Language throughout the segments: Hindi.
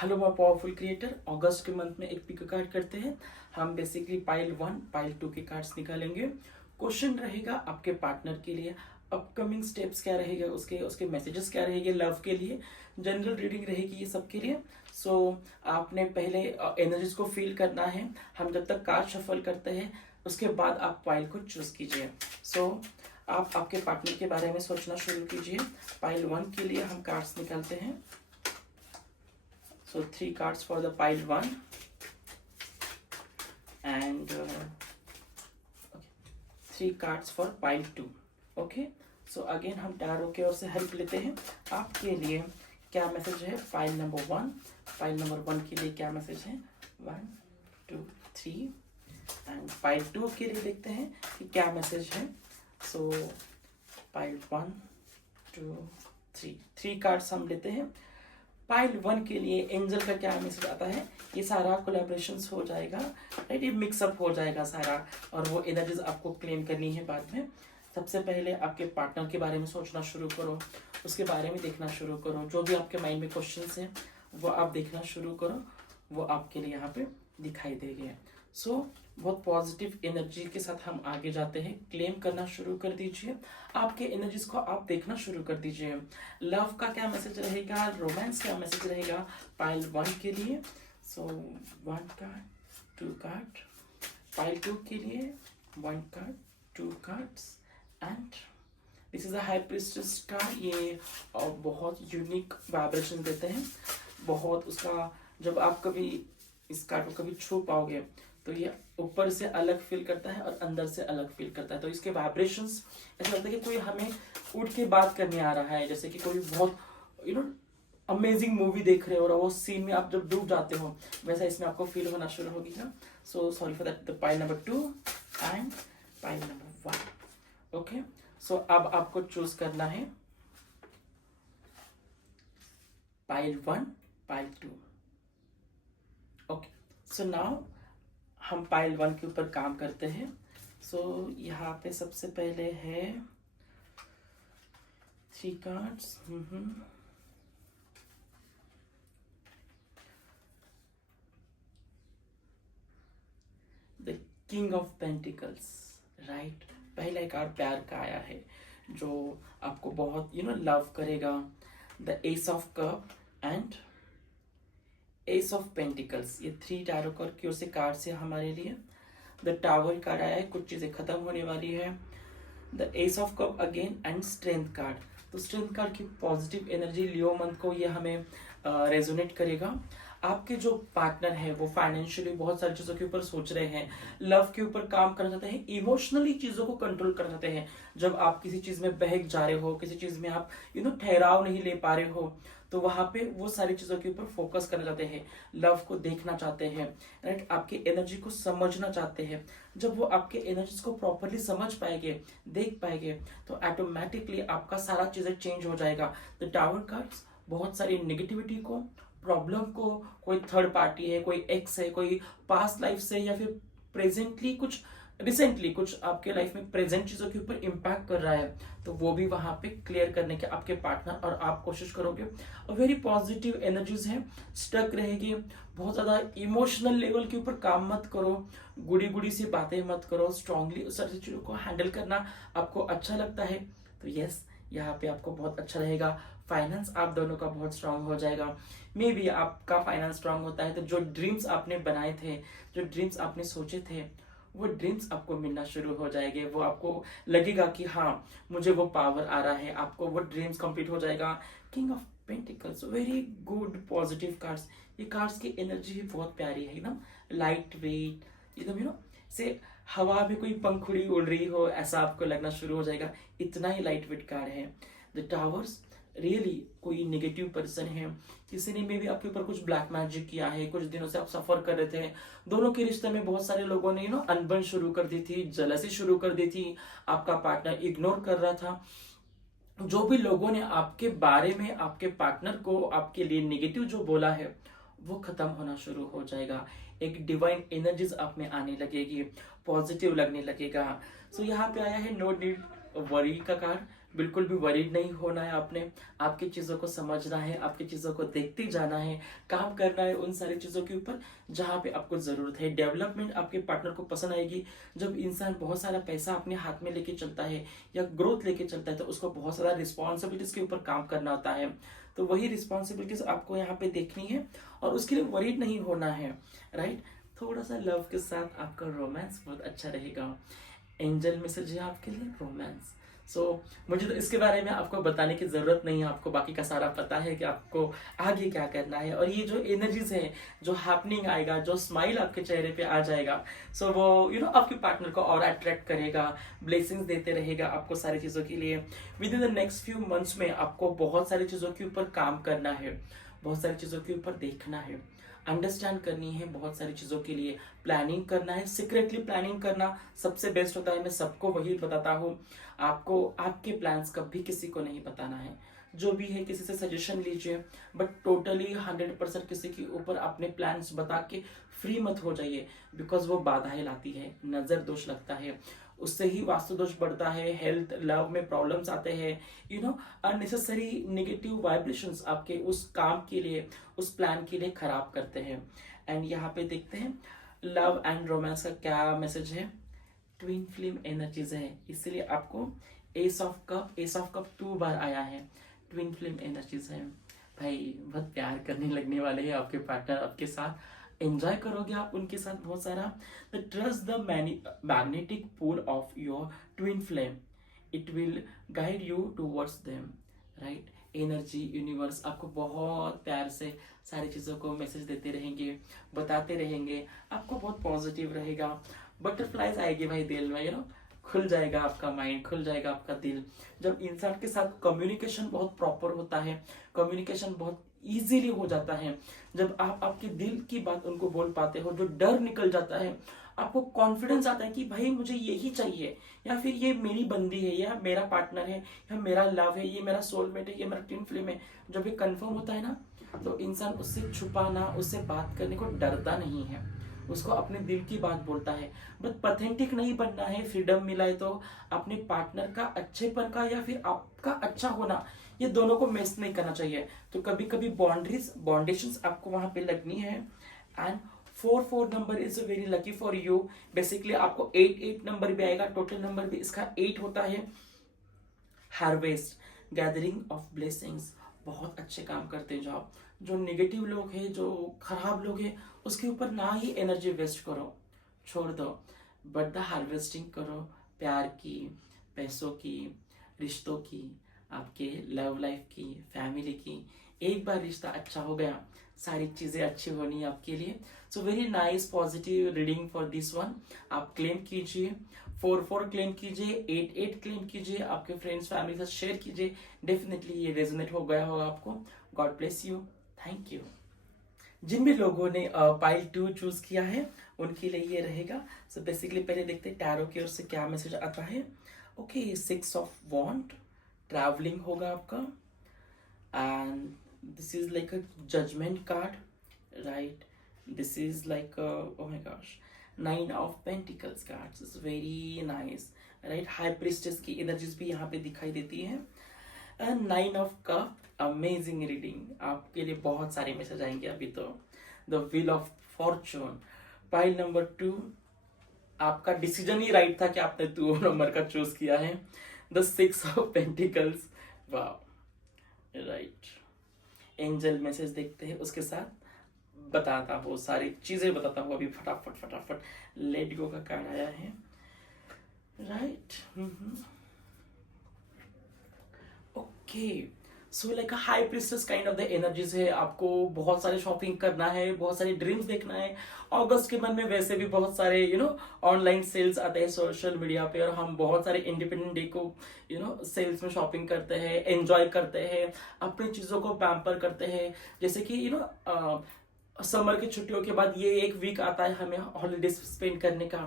हेलो माय पावरफुल क्रिएटर, अगस्त के मंथ में एक पिक कार्ड करते हैं। हम बेसिकली पाइल 1 पाइल 2 के कार्ड्स निकालेंगे। क्वेश्चन रहेगा आपके पार्टनर के लिए, अपकमिंग स्टेप्स क्या रहेगा, उसके उसके मैसेजेस क्या रहेंगे लव के लिए। जनरल रीडिंग रहेगी ये सबके लिए। आपने पहले एनर्जीज को फील करना है। हम जब तक कार्ड शफल करते हैं उसके बाद आप पाइल को चूज कीजिए। आप आपके पार्टनर के बारे में सोचना शुरू कीजिए। पाइल 1 के लिए हम कार्ड्स निकालते हैं। So 3 cards for the pile 1 and 3 cards for pile 2. Okay. So again हम टैरो की ओर से हेल्प लेते हैं। आपके लिए क्या मैसेज है पाइल नंबर 1? पाइल नंबर 1 के लिए क्या मैसेज है? 1 2 3 एंड पाइल 2 के लिए देखते हैं कि क्या मैसेज है। सो पाइल 1 2 3 कार्ड्स हम लेते हैं। पाइल 1 के लिए एंजल का क्या मैसेज आता है? ये सारा कोलैबोरेशंस हो जाएगा, राइट? ये मिक्सअप हो जाएगा सारा, और वो एनर्जीज आपको क्लेम करनी है बाद में। सबसे पहले आपके पार्टनर के बारे में सोचना शुरू करो, उसके बारे में देखना शुरू करो। जो भी आपके माइंड में क्वेश्चंस हैं वो आप देखना शुरू करो, वो आपके लिए यहाँ पे दिखाई देंगे। बहुत पॉजिटिव एनर्जी के साथ हम आगे जाते हैं। क्लेम करना शुरू कर दीजिए, आपके एनर्जीज को आप देखना शुरू कर दीजिए। लव का क्या मैसेज रहेगा, रोमांस क्या मैसेज रहेगा पाइल 1 के लिए। 1 कार्ड 2 कार्ड। पाइल 2 के लिए 1 card 2 cards and this is a high priestess card. ये बहुत यूनिक वाइब्रेशन देते हैं। बहुत उसका, जब आप कभी इस कार्ड को कभी छू पाओगे तो ये ऊपर से अलग फील करता है और अंदर से अलग फील करता है। तो इसके वाइब्रेशंस ऐसा लगता है कि कोई हमें उठ के बात करने आ रहा है, जैसे कि कोई बहुत अमेजिंग मूवी देख रहे हो और वो सीन में आप जब डूब जाते हो, वैसा इसमें आपको फील होना शुरू होगी ना। So sorry for that. The pile number 2 and pile number 1। Okay, so अब आपको चूज करना है pile 1 pile 2। Okay, so now हम पाइल 1 के ऊपर काम करते हैं। यहाँ पे सबसे पहले है 3 cards. The king of pentacles, right? पहला कार्ड प्यार का आया है जो आपको बहुत लव करेगा। The S of cup and S of pentacles, ये 3 टैरो की ओर से कार्ड से हमारे लिए। द टावर कार्ड आया है, कुछ चीजें खत्म होने वाली है। The S of cup again and strength card. तो स्ट्रेंथ कार्ड की पॉजिटिव एनर्जी लियो मंथ को ये हमें रेजोनेट करेगा। आपके जो पार्टनर है वो फाइनेंशियली बहुत सारी चीजों के ऊपर सोच रहे हैं, लव के ऊपर काम करना चाहते हैं, इमोशनली चीजों को कंट्रोल करना चाहते हैं। जब आप किसी चीज में बहक जा रहे हो, किसी चीज में आप ठहराव नहीं ले पा रहे हो, तो वहां पे वो सारी चीजों के ऊपर फोकस करना चाहते हैं, लव को देखना चाहते हैं, राइट? आपकी एनर्जी को समझना चाहते हैं। जब वो आपके एनर्जीज को प्रॉपरली समझ पाएंगे, देख पाएंगे, तो ऑटोमेटिकली आपका सारा चीजें चेंज हो जाएगा। द टावर कार्ड्स बहुत सारी नेगेटिविटी को, प्रॉब्लम को, कोई थर्ड पार्टी है, कोई एक्स है, कोई पास्ट लाइफ से, या फिर प्रेजेंटली कुछ रिसेंटली कुछ आपके लाइफ में प्रेजेंट चीजों के ऊपर इम्पैक्ट कर रहा है, तो वो भी वहां पे क्लियर करने के आपके पार्टनर और आप कोशिश करोगे। और वेरी पॉजिटिव एनर्जीज है, स्टक रहेगी। बहुत ज्यादा इमोशनल लेवल के ऊपर काम मत करो, गुड़ी गुड़ी सी बातें मत करो। स्ट्रांगली उस सारी चीजों को हैंडल करना आपको अच्छा लगता है, तो यस, यहाँ पे आपको बहुत अच्छा रहेगा। फाइनेंस आप दोनों का बहुत स्ट्रांग हो जाएगा। मे बी आपका फाइनेंस स्ट्रांग होता है तो जो ड्रीम्स आपने बनाए थे, जो ड्रीम्स आपने सोचे थे, वो ड्रीम्स आपको मिलना शुरू हो जाएंगे। वो आपको लगेगा कि हाँ, मुझे वो पावर आ रहा है, आपको वो ड्रीम्स कंप्लीट हो जाएगा। King of pentacles, very good positive cards. ये कार्ड्स की एनर्जी भी बहुत प्यारी है, एकदम लाइट वेट, एकदम से हवा में कोई पंखुड़ी उड़ रही हो ऐसा आपको लगना शुरू हो जाएगा, इतना ही लाइट वेट कार्ड है। द टावर्स, रियली कोई नेगेटिव पर्सन है, किसी ने मे भी आपके ऊपर कुछ ब्लैक मैजिक किया है, कुछ दिनों से आप सफर कर रहे थे, दोनों के रिश्ते में बहुत सारे लोगों ने अनबन शुरू कर दी थी, जलसी शुरू कर दी थी, आपका पार्टनर इग्नोर कर रहा था। जो भी लोगों ने आपके बारे में, आपके पार्टनर को आपके लिए नेगेटिव जो बोला है, वो खत्म होना शुरू हो जाएगा। एक डिवाइन एनर्जीज आप में आने लगेगी, पॉजिटिव लगने लगेगा। यहाँ पे आया है नो नीड वरी का कार्ड। बिल्कुल भी वरीड नहीं होना है आपने। आपकी चीज़ों को समझना है, आपकी चीज़ों को देखते जाना है, काम करना है उन सारी चीज़ों के ऊपर जहाँ पे आपको ज़रूरत है। डेवलपमेंट आपके पार्टनर को पसंद आएगी। जब इंसान बहुत सारा पैसा अपने हाथ में लेके चलता है या ग्रोथ लेके चलता है तो उसको बहुत सारा रिस्पॉन्सिबिलिटीज़ के ऊपर काम करना होता है। तो वही रिस्पॉन्सिबिलिटीज़ आपको यहाँ पे देखनी है और उसके लिए वरीड नहीं होना है, राइट। थोड़ा सा लव के साथ आपका रोमांस बहुत अच्छा रहेगा। एंजल मैसेज है आपके लिए रोमांस। सो मुझे तो इसके बारे में आपको बताने की ज़रूरत नहीं है, आपको बाकी का सारा पता है कि आपको आगे क्या करना है। और ये जो एनर्जीज है, जो हैपनिंग आएगा, जो स्माइल आपके चेहरे पे आ जाएगा, सो वो आपके पार्टनर को और अट्रैक्ट करेगा, ब्लेसिंग्स देते रहेगा आपको सारी चीज़ों के लिए। With in the next few months में आपको बहुत सारी चीज़ों के ऊपर काम करना है, बहुत सारी चीज़ों के ऊपर देखना है, अंडरस्टैंड करनी है, बहुत सारी चीज़ों के लिए प्लानिंग करना है। सीक्रेटली प्लानिंग करना सबसे बेस्ट होता है, मैं सबको वही बताता हूँ। आपको आपके प्लान्स कभी किसी को नहीं बताना है। जो भी है किसी से सजेशन लीजिए, बट टोटली 100% किसी के ऊपर अपने प्लान्स बता के फ्री मत हो जाइए, बिकॉज वो बाधाएं लाती है, नज़र दोष लगता है, उससे ही वास्तु दोष बढ़ता है, हेल्थ लव में प्रॉब्लम्स आते हैं, अननेसेसरी नेगेटिव वाइब्रेशंस आपके उस काम के लिए, उस प्लान के लिए खराब करते हैं। एंड यहाँ पे देखते हैं लव एंड रोमांस का क्या मैसेज है। ट्विन फ्लेम एनर्जीज है, इसलिए आपको एस ऑफ कप 2 बार आया है। ट्विन फ्लेम एनर्जीज है भाई, बहुत प्यार करने लगने वाले हैं आपके पार्टनर आपके साथ, एंजॉय करोगे आप उनके साथ बहुत सारा। The trust the magnetic pull of your twin flame, it will guide you towards them, right. Energy universe आपको बहुत प्यार से सारी चीज़ों को मैसेज देते रहेंगे, बताते रहेंगे, आपको बहुत पॉजिटिव रहेगा। बटरफ्लाइज आएगी भाई दिल में, खुल जाएगा आपका माइंड, खुल जाएगा आपका दिल। जब इंसान के साथ कम्युनिकेशन बहुत प्रॉपर होता है, कम्युनिकेशन बहुत इजीली हो जाता है, जब आप आपके दिल की बात उनको बोल पाते हो, जो डर निकल जाता है, आपको कॉन्फिडेंस आता है कि भाई मुझे यही चाहिए, या फिर ये मेरी बंदी है, या मेरा पार्टनर है, या मेरा लव है, ये मेरा सोलमेट है, ये मेरा ट्विन फ्लेम है। जब ये कंफर्म होता है ना, तो इंसान उससे छुपाना, उससे बात करने को डरता नहीं है, उसको अपने दिल की बात बोलता है। बट पथेंटिक नहीं बनना है, फ्रीडम मिला है तो अपने पार्टनर का अच्छेपन का या फिर आपका अच्छा होना, ये दोनों को मिस नहीं करना चाहिए। तो कभी कभी बाउंडेशंस आपको वहां पे लगनी है। And 4 number is very lucky for you. Basically आपको 8 नंबर भी आएगा, टोटल नंबर भी इसका 8 होता है। हार्वेस्ट, गैदरिंग ऑफ ब्लेसिंग्स, बहुत अच्छे काम करते हैं। जो नेगेटिव लोग हैं, जो खराब लोग हैं, उसके ऊपर ना ही एनर्जी वेस्ट करो, छोड़ दो, बट द हार्वेस्टिंग करो, प्यार की, पैसों की, रिश्तों की, आपके लव लाइफ की, फैमिली की। एक बार रिश्ता अच्छा हो गया, सारी चीज़ें अच्छी होनी है आपके लिए। So very nice positive reading for this one. आप क्लेम कीजिए, 4 क्लेम कीजिए, 8 क्लेम कीजिए, आपके फ्रेंड्स फैमिली के साथ शेयर कीजिए। डेफिनेटली ये रेजोनेट हो गया होगा आपको। God bless you, thank you. जिन भी लोगों ने पाइल 2 चूज किया है उनके लिए ये रहेगा। सो बेसिकली पहले देखते हैं टैरो की ओर से क्या मैसेज आता है। ओके, 6 ऑफ वॉन्ड, ट्रैवलिंग होगा आपका, and this is like a judgment card, right. This is like oh my gosh, 9 of pentacles cards is very nice, right. High priestess की एनर्जीज भी यहाँ पे दिखाई देती है। 9 ऑफ कप, अमेजिंग रीडिंग, आपके लिए बहुत सारे मैसेज आएंगे अभी तो। The wheel of Fortune, pile number 2, आपका डिसीजन ही राइट था कि आपने 2 नंबर का चूज किया है। द 6 ऑफ पेंटिकल्स, वाह, राइट। एंजल मैसेज देखते हैं, उसके साथ बताता हूँ, सारी चीजें बताता हूँ अभी फटाफट। लेट गो का कार्ड आया है, right. Okay, so like high priestess kind of the energies है। आपको बहुत सारे शॉपिंग करना है, बहुत सारे ड्रीम्स देखना है। अगस्त के मन में वैसे भी बहुत सारे ऑनलाइन सेल्स आते हैं सोशल मीडिया पे, और हम बहुत सारे इंडिपेंडेंट डे को सेल्स में शॉपिंग करते हैं, एंजॉय करते हैं, अपनी चीज़ों को पैम्पर करते हैं। जैसे कि समर की छुट्टियों के बाद ये एक वीक आता है हमें हॉलीडेज स्पेंड करने का।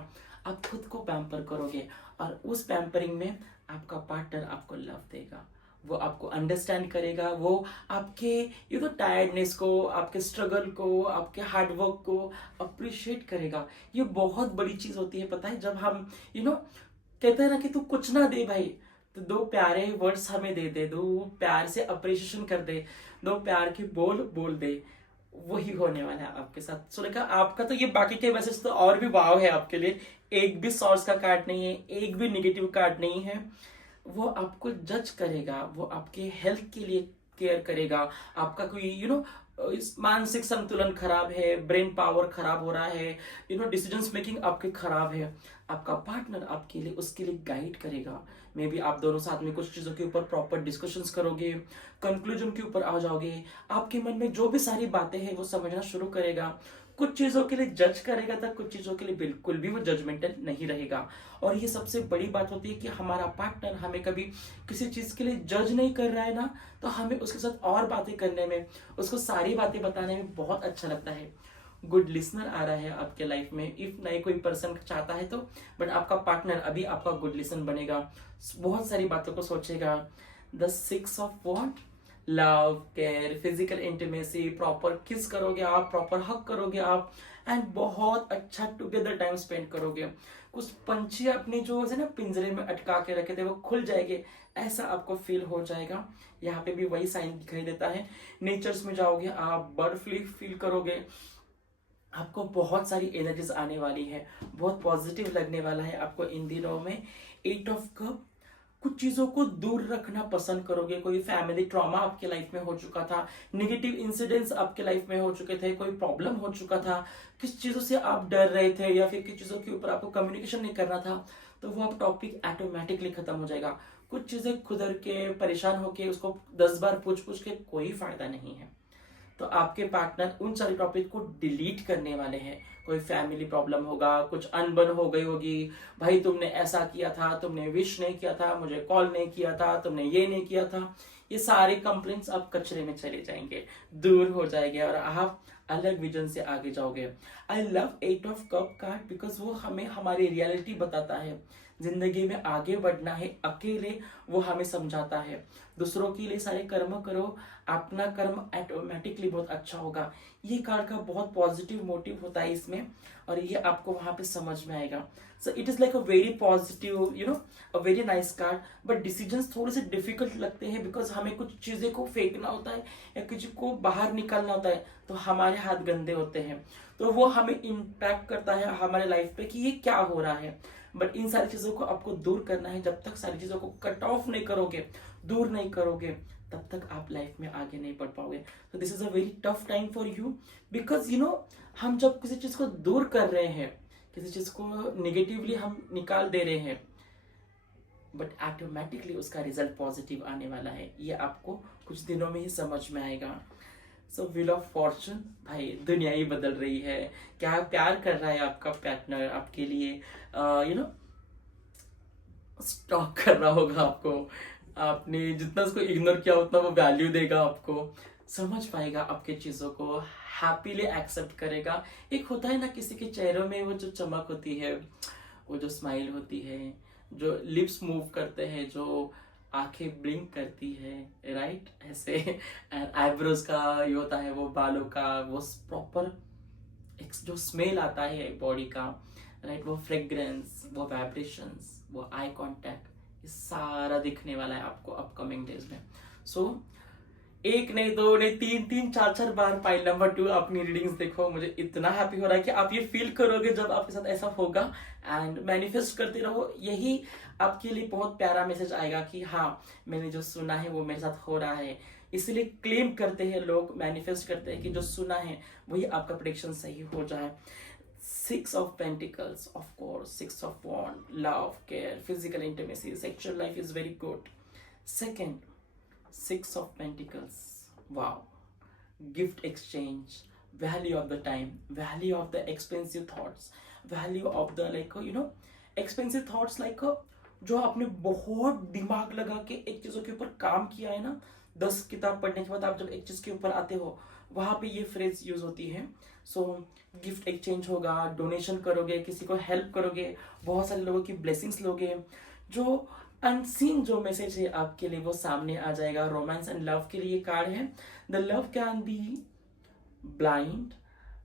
आप खुद को पैम्पर करोगे, और उस पैम्परिंग में आपका पार्टनर आपको लव देगा, वो आपको अंडरस्टैंड करेगा, वो आपके टायर्डनेस को, आपके स्ट्रगल को, आपके हार्डवर्क को अप्रिशिएट करेगा। ये बहुत बड़ी चीज होती है, पता है। जब हम कहते हैं ना कि तू कुछ ना दे भाई, तो दो प्यारे वर्ड्स हमें दे दे, दो प्यार से अप्रिशिएशन कर दे, दो प्यार के बोल बोल दे, वही होने वाला है आपके साथ। सो देखा आपका तो ये बाकी के मैसेज तो और भी वाव है आपके लिए, एक भी सॉर्स का कार्ड नहीं है, एक भी निगेटिव कार्ड नहीं है। वो आपको जज करेगा, वो आपके हेल्थ के लिए केयर करेगा, आपका कोई मानसिक संतुलन खराब है, ब्रेन पावर खराब हो रहा है, डिसीजंस मेकिंग आपके खराब है, आपका पार्टनर आपके लिए उसके लिए गाइड करेगा। मे बी आप दोनों साथ में कुछ चीजों के ऊपर प्रॉपर डिस्कशंस करोगे, कंक्लूजन के ऊपर आ जाओगे, आपके मन में जो भी सारी बातें हैं वो समझना शुरू करेगा। कुछ चीजों के लिए जज करेगा था, कुछ चीजों के लिए बिल्कुल भी वो जजमेंटल नहीं रहेगा। और ये सबसे बड़ी बात होती है कि हमारा पार्टनर हमें कभी किसी चीज के लिए जज नहीं कर रहा है ना, तो हमें उसके साथ और बातें करने में, उसको सारी बातें बताने में बहुत अच्छा लगता है। गुड लिसनर आ रहा है आपके लाइफ में, इफ नहीं कोई पर्सन चाहता है तो, बट आपका पार्टनर अभी आपका गुड लिसन बनेगा, बहुत सारी बातों को सोचेगा। The 6 of want, love, care, physical intimacy, proper किस करोगे आप, प्रॉपर हक करोगे आप, एंड बहुत अच्छा टुगेदर टाइम स्पेंड करोगे। कुछ पंछी अपनी जो है ना पिंजरे में अटका के रखे थे वो खुल जाएंगे, ऐसा आपको फील हो जाएगा। यहाँ पे भी वही साइन दिखाई देता है। नेचर्स में जाओगे आप, बर्ड फ्ली फील करोगे, आपको बहुत सारी एनर्जीज आने वाली है, बहुत पॉजिटिव लगने वाला है आपको इन दिनों में। 8 ऑफ कप, कुछ चीजों को दूर रखना पसंद करोगे, कोई फैमिली ट्रॉमा आपके लाइफ में हो चुका था, नेगेटिव इंसिडेंट्स आपके लाइफ में हो चुके थे, कोई प्रॉब्लम हो चुका था, किस चीजों से आप डर रहे थे या फिर किस चीजों के ऊपर आपको कम्युनिकेशन नहीं करना था, तो वो आप टॉपिक ऑटोमेटिकली खत्म हो जाएगा। कुछ चीजें खुद के परेशान होके उसको 10 बार पूछ पूछ के कोई फायदा नहीं है। तो आपके पार्टनर उन सारे टॉपिक को डिलीट करने वाले हैं। कोई फैमिली प्रॉब्लम होगा, कुछ अनबन हो गई होगी, भाई तुमने ऐसा किया था, तुमने विश नहीं किया था, मुझे कॉल नहीं किया था, तुमने ये नहीं किया था, ये सारे कंप्लेंट्स अब कचरे में चले जाएंगे, दूर हो जाएंगे और आप अलग विजन से आगे जाओगे। I love 8 of cup card because वो हमें हमारी रियलिटी बताता है। जिंदगी में आगे बढ़ना है अकेले, वो हमें समझाता है। दूसरों के लिए सारे कर्म करो, अपना कर्म ऑटोमेटिकली बहुत अच्छा होगा। ये कार्ड का बहुत पॉजिटिव मोटिव होता है इसमें, और ये आपको वहां पे समझ में आएगा। So it is like a very positive a very nice card, but decisions थोड़े से डिफिकल्ट लगते हैं बिकॉज हमें कुछ चीजें को फेंकना होता है या किसी को बाहर निकालना होता है, तो हमारे हाथ गंदे होते हैं, तो वो हमें इम्पैक्ट करता है हमारे लाइफ पे कि ये क्या हो रहा है। बट इन सारी चीजों को आपको दूर करना है। जब तक सारी चीजों को कट ऑफ नहीं करोगे, दूर नहीं करोगे, तब तक आप लाइफ में आगे नहीं बढ़ पाओगे। तो this is a very tough time for you because हम जब किसी चीज को दूर कर रहे हैं, किसी चीज को निगेटिवली हम निकाल दे रहे हैं, बट ऑटोमेटिकली उसका रिजल्ट पॉजिटिव आने वाला है। ये आपको कुछ दिनों में ही समझ में आएगा। सो व्हील ऑफ फॉर्चून, भाई दुनिया ही बदल रही है। क्या प्यार कर रहा है आपका पार्टनर आपके लिए, स्टॉक कर रहा होगा आपको, आपने जितना उसको इग्नोर किया उतना वो वैल्यू देगा आपको, समझ पाएगा आपके चीजों को, हैप्पीली एक्सेप्ट करेगा। एक होता है ना किसी के चेहरों में वो जो चमक होती है, वो जो स्माइल होती है, जो लिप्स मूव करते हैं, जो आंखें ब्लिंक करती है, राइट, ऐसे एंड आईब्रोज का ये होता है, वो बालों का वो प्रॉपर जो स्मेल आता है बॉडी का, राइट, वो फ्रेग्रेंस, वो वाइब्रेशंस, वो आई कांटेक्ट, ये सारा दिखने वाला है आपको अपकमिंग डेज में। सो एक नहीं, दो नहीं, तीन तीन, चार चार बार पाइल नंबर 2 अपनी रीडिंग्स देखो। मुझे इतना हैप्पी हो रहा है कि आप ये फील करोगे जब आपके साथ ऐसा होगा, एंड मैनिफेस्ट करते रहो। यही आपके लिए बहुत प्यारा मैसेज आएगा कि हाँ, मैंने जो सुना है वो मेरे साथ हो रहा है। इसलिए क्लेम करते हैं लोग, मैनिफेस्ट करते हैं कि जो सुना है वही आपका प्रेडिक्शन सही हो जाए। 6 of Pentacles, of course, 6 of Wands, love, care, physical intimacy, sexual life is very good. Second, 6 of Pentacles, wow, gift exchange, value of the time, value of the expensive thoughts, value of the expensive thoughts like जो आपने बहुत दिमाग लगा के एक चीजों के ऊपर काम किया है ना, 10 किताब पढ़ने के बाद आप जब एक चीज के ऊपर आते हो, वहां पे ये फ्रेज यूज होती है। सो गिफ्ट एक्सचेंज होगा, डोनेशन करोगे, किसी को हेल्प करोगे, बहुत सारे लोगों की ब्लेसिंग्स लोगे, जो अनसीन जो मैसेज है आपके लिए वो सामने आ जाएगा। रोमांस एंड लव के लिए कार्ड है। The love can be blind,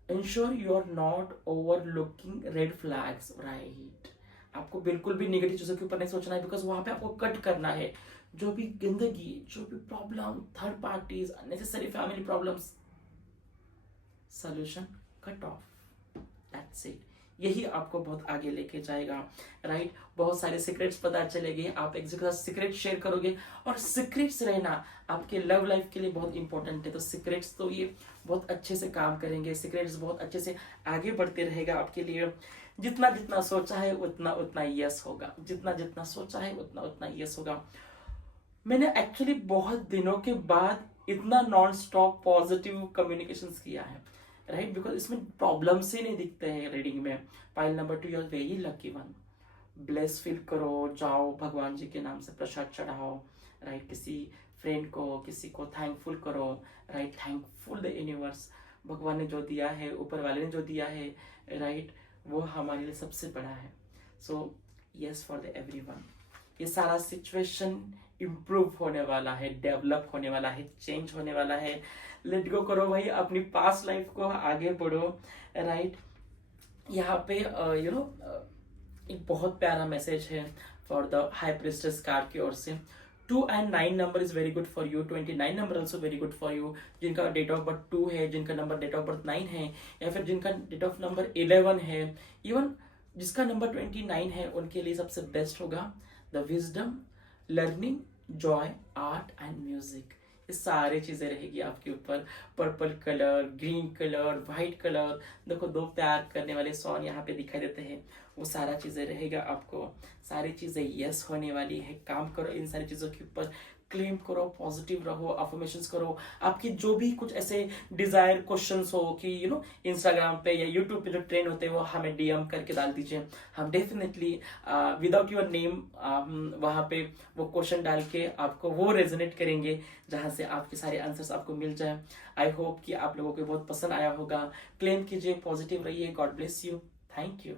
ensure you are not overlooking red flags, right? आपको बिल्कुल भी नेगेटिव चीजों के ऊपर नहीं सोचना है, बिकॉज वहां पे आपको कट करना है। जो भी गंदगी, जो भी problem, third parties, unnecessary family problems, solution, cut off, that's it. यही आपको बहुत आगे लेके जाएगा, राइट। बहुत सारे सीक्रेट्स पता चलेंगे, आप एक दूसरे के साथ सीक्रेट शेयर करोगे, और सीक्रेट्स रहना आपके लव लाइफ के लिए बहुत इंपॉर्टेंट है। तो सीक्रेट्स तो ये बहुत अच्छे से काम करेंगे, सीक्रेट्स बहुत अच्छे से आगे बढ़ते रहेगा आपके लिए। जितना जितना सोचा है उतना उतना यस होगा, जितना जितना सोचा है उतना उतना यस होगा। मैंने एक्चुअली बहुत दिनों के बाद इतना नॉन स्टॉप पॉजिटिव कम्युनिकेशंस किया है, राइट, बिकॉज इसमें प्रॉब्लम्स ही नहीं दिखते हैं रीडिंग में। Pile number 2, you are very lucky one. Bless फील करो, जाओ भगवान जी के नाम से प्रसाद चढ़ाओ, राइट, किसी फ्रेंड को, किसी को थैंकफुल करो, राइट, थैंकफुल द यूनिवर्स, भगवान ने जो दिया है, ऊपर वाले ने जो दिया है, राइट, वो हमारे लिए सबसे बड़ा है। So yes for the everyone. ये सारा सिचुएशन इम्प्रूव होने वाला है, डेवलप होने वाला है, चेंज होने वाला है। लेट गो करो भाई, अपनी पास्ट लाइफ को आगे बढ़ो, राइट। यहाँ पे एक बहुत प्यारा मैसेज है for the high priestess card की ओर से। 2 and 9 number is very good for you, 29 number also very good for you. जिनका डेट ऑफ बर्थ 2 है, जिनका नंबर डेट ऑफ बर्थ 9 है, या फिर जिनका डेट ऑफ नंबर 11 है, इवन जिसका नंबर 29 है, उनके लिए सबसे बेस्ट होगा the wisdom, learning, Joy, art and music. ये सारी चीजें रहेगी आपके ऊपर। Purple colour, green colour, white colour, देखो 2 प्यार करने वाले सॉन यहाँ पे दिखाई देते हैं, वो सारा चीजें रहेगा आपको। सारी चीजें यस होने वाली है। काम करो इन सारी चीजों के ऊपर, क्लेम करो, पॉजिटिव रहो, अफर्मेशंस करो। आपकी जो भी कुछ ऐसे डिजायर क्वेश्चंस हो कि इंस्टाग्राम पे या यूट्यूब पे जो ट्रेंड होते हैं, वो हमें डीएम करके डाल दीजिए। हम डेफिनेटली विदाउट योर नेम वहाँ पे वो क्वेश्चन डाल के आपको वो रेजोनेट करेंगे, जहाँ से आपके सारे आंसर्स आपको मिल जाए। आई होप कि आप लोगों को बहुत पसंद आया होगा। क्लेम कीजिए, पॉजिटिव रहिए। God bless you. Thank you.